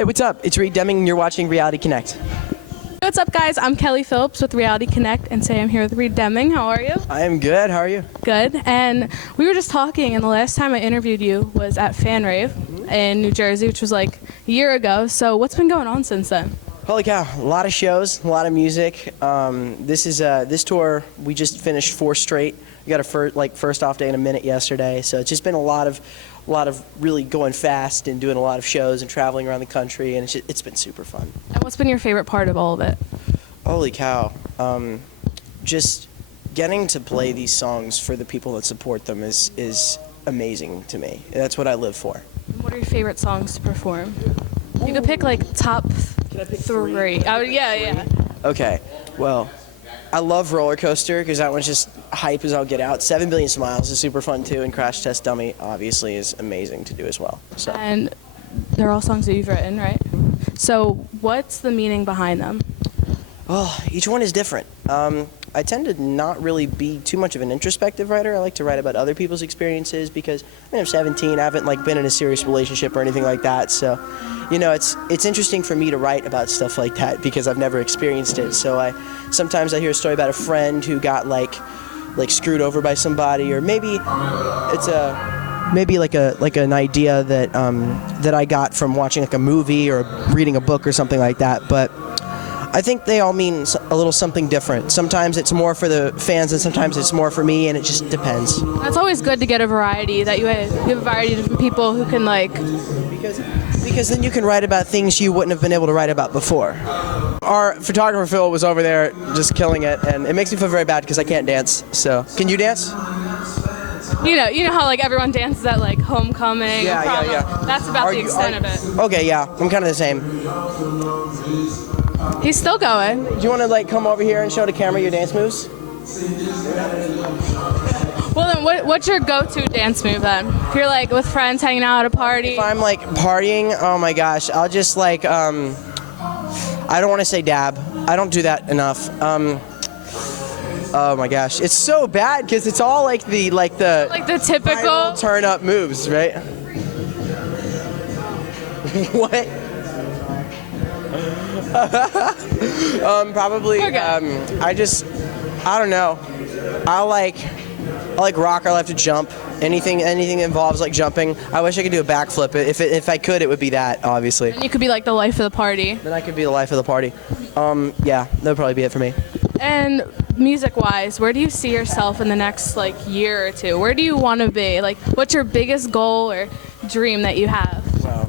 Hey, what's up? It's Reed Deming, and you're watching Reality Connect. What's up, guys? I'm Kelly Phillips with Reality Connect, and today I'm here with Reed Deming. How are you? I am good. How are you? Good. And we were just talking, and the last time I interviewed you was at Fan Rave in New Jersey, which was like a year ago. So what's been going on since then? Holy cow, a lot of shows, a lot of music. This tour, we just finished 4 straight. We got a first off day in a minute yesterday, so it's just been a lot of really going fast and doing a lot of shows and traveling around the country, and it's been super fun. And what's been your favorite part of all of it? Holy cow, just getting to play these songs for the people that support them is amazing to me. That's what I live for. What are your favorite songs to perform? You could pick like top 3. Yeah. Okay, well, I love Roller Coaster because that one's just hype as I'll get out. 7 Billion Smiles is super fun too, and Crash Test Dummy obviously is amazing to do as well. So. And they're all songs that you've written, right? So what's the meaning behind them? Well, each one is different. I tend to not really be too much of an introspective writer. I like to write about other people's experiences because I'm 17. I haven't been in a serious relationship or anything like that. So, it's interesting for me to write about stuff like that because I've never experienced it. So sometimes I hear a story about a friend who got like screwed over by somebody, or maybe it's an idea that I got from watching like a movie or reading a book or something like that. But I think they all mean a little something different. Sometimes it's more for the fans and sometimes it's more for me, and it just depends. It's always good to get a variety, that you have a variety of different people who can Because then you can write about things you wouldn't have been able to write about before. Our photographer Phil was over there just killing it, and it makes me feel very bad because I can't dance. So, can you dance? You know how everyone dances at homecoming. Yeah. That's about the extent of it. Okay, yeah, I'm kind of the same. He's still going. Do you want to come over here and show the camera your dance moves? Well, then what's your go-to dance move then? If you're with friends hanging out at a party. If I'm partying, oh my gosh, I'll just I don't want to say dab. I don't do that enough. Oh my gosh, it's so bad because it's all the typical turn up moves, right? What? Probably. I don't know. I like rock. I like to jump. Anything that involves jumping. I wish I could do a backflip. If I could, it would be that, obviously. And you could be the life of the party. Then I could be the life of the party. Yeah, that would probably be it for me. And music-wise, where do you see yourself in the next year or two? Where do you want to be? What's your biggest goal or dream that you have? Wow.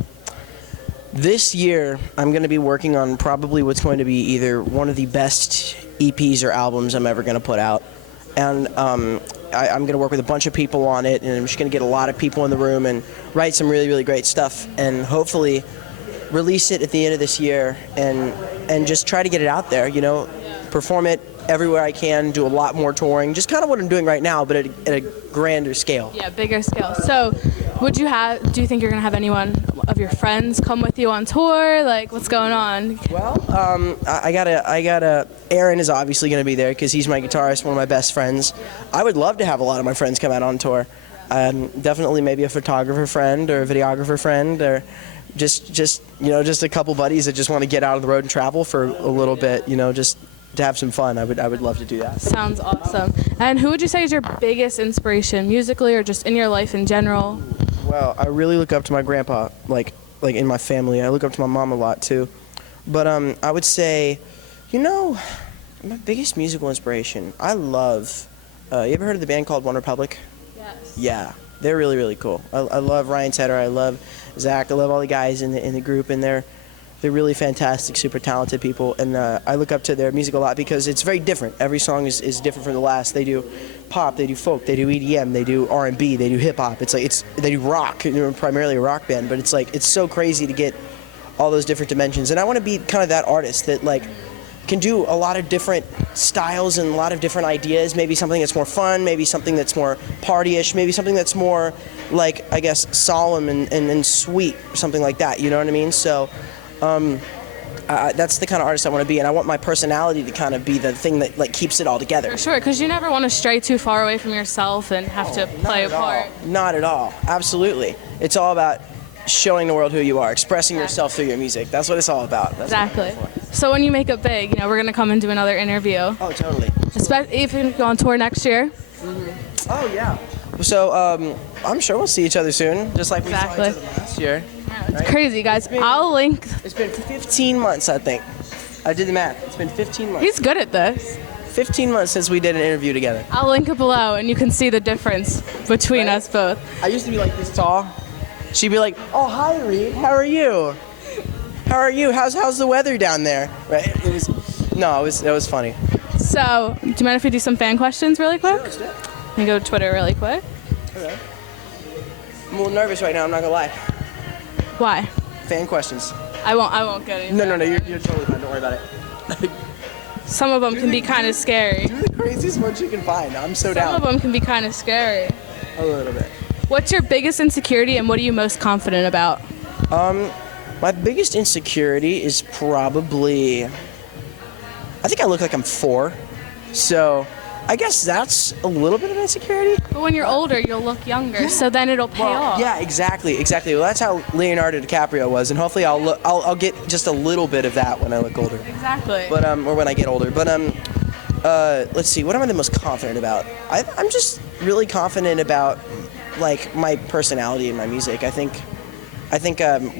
This year, I'm going to be working on probably what's going to be either one of the best EPs or albums I'm ever going to put out. And I'm going to work with a bunch of people on it, and I'm just going to get a lot of people in the room and write some really, really great stuff, and hopefully release it at the end of this year and just try to get it out there, perform it everywhere I can, do a lot more touring, just kind of what I'm doing right now, but at a grander scale. Yeah, bigger scale. So do you think you're going to have anyone of your friends come with you on tour? What's going on? Well, I gotta, Aaron is obviously going to be there because he's my guitarist, one of my best friends. I would love to have a lot of my friends come out on tour. Definitely maybe a photographer friend or a videographer friend, or just a couple buddies that just want to get out on the road and travel for a little bit, just to have some fun. I would love to do that. Sounds awesome. And who would you say is your biggest inspiration, musically or just in your life in general? Well, I really look up to my grandpa, like in my family. I look up to my mom a lot too. But I would say, my biggest musical inspiration, I love, you ever heard of the band called One Republic? Yes. Yeah, they're really, really cool. I love Ryan Tedder, I love Zach, I love all the guys in the group, and they're really fantastic, super talented people, and I look up to their music a lot because it's very different. Every song is different from the last. They do pop, they do folk, they do EDM, they do R&B, they do hip hop. They do rock. Primarily a rock band, but it's so crazy to get all those different dimensions. And I want to be kind of that artist that can do a lot of different styles and a lot of different ideas. Maybe something that's more fun, maybe something that's more partyish, maybe something that's more solemn and sweet, something like that. You know what I mean? So. That's the kind of artist I want to be, and I want my personality to kind of be the thing that keeps it all together. For sure, because you never want to stray too far away from yourself and have to play a part. Not at all. Absolutely. It's all about showing the world who you are, expressing yourself through your music. That's what it's all about. That's exactly. So when you make it big, we're gonna come and do another interview. Oh, totally. Especially if you go on tour next year. Mm-hmm. Oh yeah. So I'm sure we'll see each other soon, just like we saw each other last year. Yeah, it's crazy, guys. I'll link. It's been 15 months, I think. I did the math. It's been 15 months. He's good at this. 15 months since we did an interview together. I'll link it below, and you can see the difference between us both. I used to be like this tall. She'd be like, "Oh, hi, Reed. How are you? How are you? How's the weather down there?" Right? It was funny. So, do you mind if we do some fan questions really quick? Sure, let's do it. Let me go to Twitter really quick. Okay. I'm a little nervous right now. I'm not gonna lie. Why? Fan questions. I won't get it. No. You're totally fine. Don't worry about it. Some of them can be kind of scary. Do the craziest ones you can find. I'm so down. Some of them can be kind of scary. A little bit. What's your biggest insecurity, and what are you most confident about? My biggest insecurity is probably, I think I look like I'm 4, so I guess that's a little bit of insecurity. But when you're older, you'll look younger, so then it'll pay off. Yeah, exactly. Well, that's how Leonardo DiCaprio was, and hopefully I'll get just a little bit of that when I look older. Exactly. But or when I get older. But let's see. What am I the most confident about? I'm just really confident about like my personality and my music. I think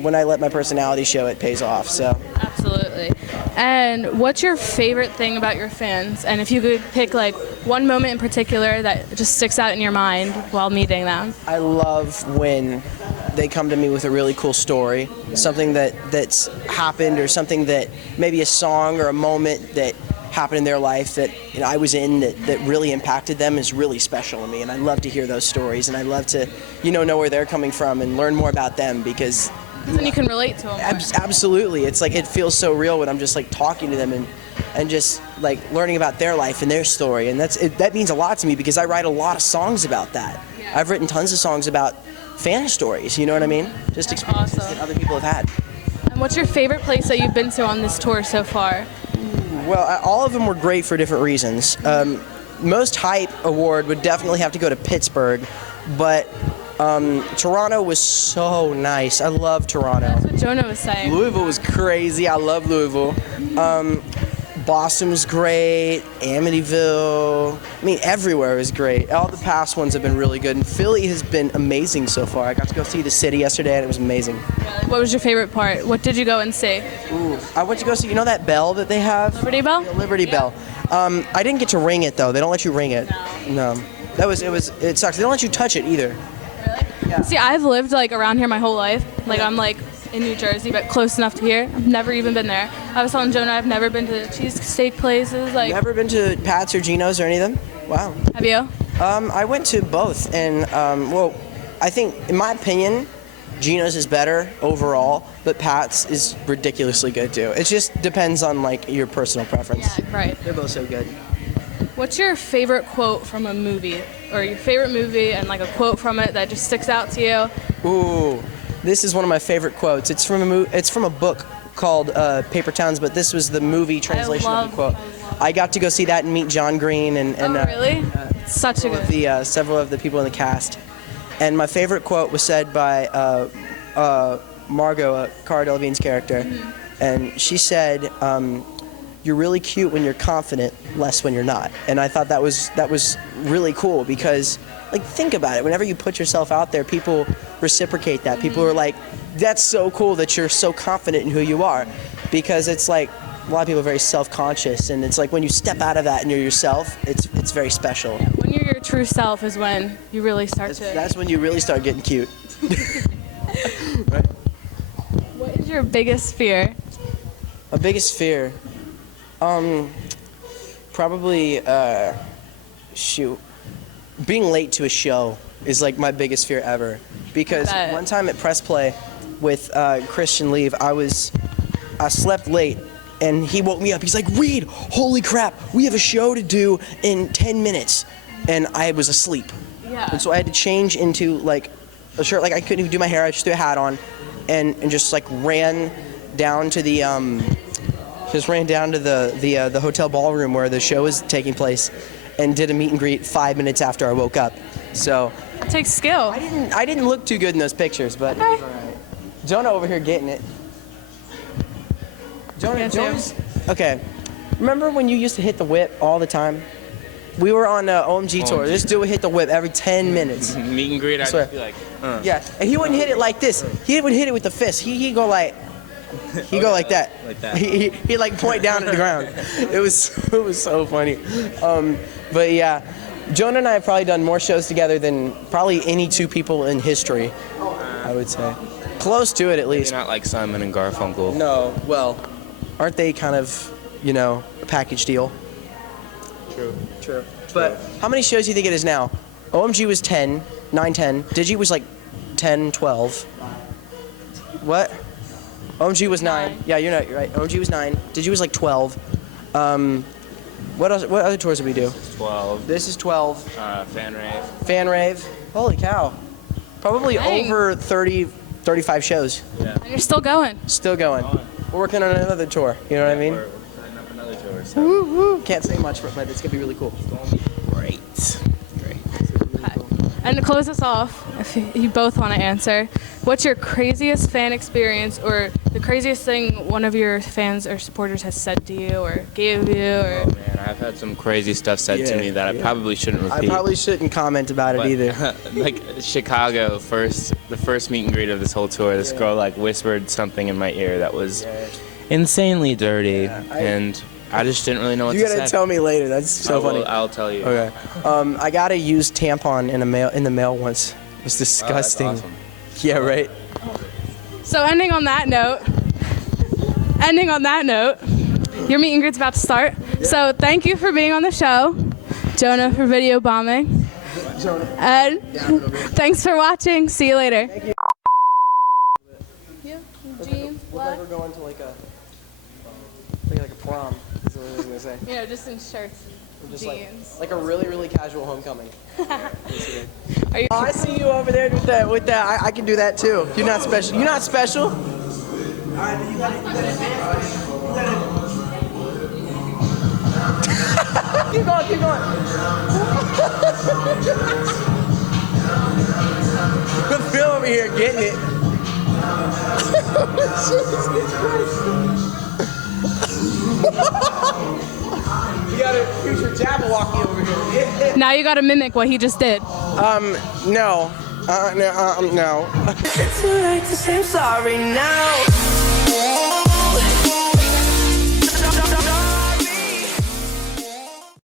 when I let my personality show, it pays off. So. Absolutely. And what's your favorite thing about your fans? And if you could pick like one moment in particular that just sticks out in your mind while meeting them. I love when they come to me with a really cool story, something that's happened, or something that maybe a song or a moment that happened in their life that I was in that really impacted them is really special to me. And I love to hear those stories, and I love to know where they're coming from and learn more about them, because then you can relate to them. Absolutely. It's like it feels so real when I'm just like talking to them and just like learning about their life and their story. And that means a lot to me, because I write a lot of songs about that. Yeah. I've written tons of songs about fan stories, you know what I mean? Just experiences that other people have had. And what's your favorite place that you've been to on this tour so far? Well, all of them were great for different reasons. Most hype award would definitely have to go to Pittsburgh, but Toronto was so nice. I love Toronto. That's what Jonah was saying. Louisville was crazy. I love Louisville. Boston was great. Amityville. I mean, everywhere was great. All the past ones have been really good. And Philly has been amazing so far. I got to go see the city yesterday, and it was amazing. What was your favorite part? What did you go and see? Ooh, I went to go see, that bell that they have? Liberty Bell? The Liberty Bell. I didn't get to ring it, though. They don't let you ring it. No. It sucks. They don't let you touch it either. Really? Yeah. See, I've lived around here my whole life. I'm in New Jersey, but close enough to here. I've never even been there. I was telling Jonah I've never been to cheesesteak places. Never been to Pat's or Gino's or any of them? Wow. Have you? I went to both, and I think, in my opinion, Gino's is better overall, but Pat's is ridiculously good too. It just depends on your personal preference. Yeah, right. They're both so good. What's your favorite quote from a movie, or your favorite movie and a quote from it that just sticks out to you? Ooh, this is one of my favorite quotes. It's from a book called Paper Towns, but this was the movie translation of the quote. I got to go see that and meet John Green and really? Such a good. Several of the people in the cast. And my favorite quote was said by Margot, Cara Delevingne's character, and she said, "You're really cute when you're confident, less when you're not." And I thought that was really cool, because think about it. Whenever you put yourself out there, people reciprocate that. People are like, "That's so cool that you're so confident in who you are," because it's a lot of people are very self-conscious, and it's when you step out of that and you're yourself, it's very special. Yeah, when you're your true self is when you really start to. That's when you really start getting cute. Right? What is your biggest fear? My biggest fear? Probably, being late to a show is my biggest fear ever. Because one time at Press Play with Christian Leave, I slept late, and he woke me up. He's like, "Reed, holy crap, we have a show to do in 10 minutes. And I was asleep. Yeah. And so I had to change into a shirt. I couldn't even do my hair. I just threw a hat on and just ran down to the the hotel ballroom where the show was taking place, and did a meet and greet 5 minutes after I woke up. So it takes skill. I didn't look too good in those pictures, but it was all right. Jonah over here getting it. Jonah's okay. Remember when you used to hit the whip all the time? We were on OMG tour. This dude would hit the whip every 10 minutes. Meet and greet, I'd just be like, Yeah, and he wouldn't hit it like this. He would hit it with the fist. He'd go like, like that. Like that. He'd like point down at the ground. It was so funny. But yeah, Jonah and I have probably done more shows together than probably any two people in history, I would say. Close to it, at least. Maybe not like Simon and Garfunkel. No, well, aren't they kind of, you know, a package deal? True. But how many shows do you think it is now? OMG was 10, 9, 10. Digi was like 10, 12. What? OMG was 9. Yeah, you're right. OMG was 9. Digi was like 12. What else? What other tours did we do? 12. This is 12. Fan rave. Fan rave. Holy cow. Probably Dang. over 30, 35 shows. Yeah. And you're still going. Still going. We're working on another tour. You know what I mean? We're setting up another tour. So. Woo, woo. Can't say much, but it's gonna be really cool. Great. And to close us off, if you both want to answer, what's your craziest fan experience or the craziest thing one of your fans or supporters has said to you or gave you? Or Oh man, I've had some crazy stuff said to me that I probably shouldn't I repeat. probably shouldn't comment about it either. Like Chicago, the first meet and greet of this whole tour, this girl like whispered something in my ear that was insanely dirty, and I just didn't really know what You to say. gotta tell me later. That's so funny. I'll tell you. Okay. I got a used tampon in the mail once. It was disgusting. Oh, that's awesome. Yeah, right. so ending on that note, your meet and greet's about to start. So thank you for being on the show, Jonah, for video bombing. And thanks for watching. See you later. Thank you. Yeah, jeans, black. We're going to like a prom. Is what I was gonna say. You know, just in shirts and Just jeans. like a really, really casual homecoming. Are you? Oh, I see you over there with that. I can do that too. You're not special. You're not special. All right, you gotta keep going. Phil over here getting it. Jesus Christ. You got a future Jabberwocky over here. Now you gotta mimic what he just did. No. No. It's too late to say I'm sorry now.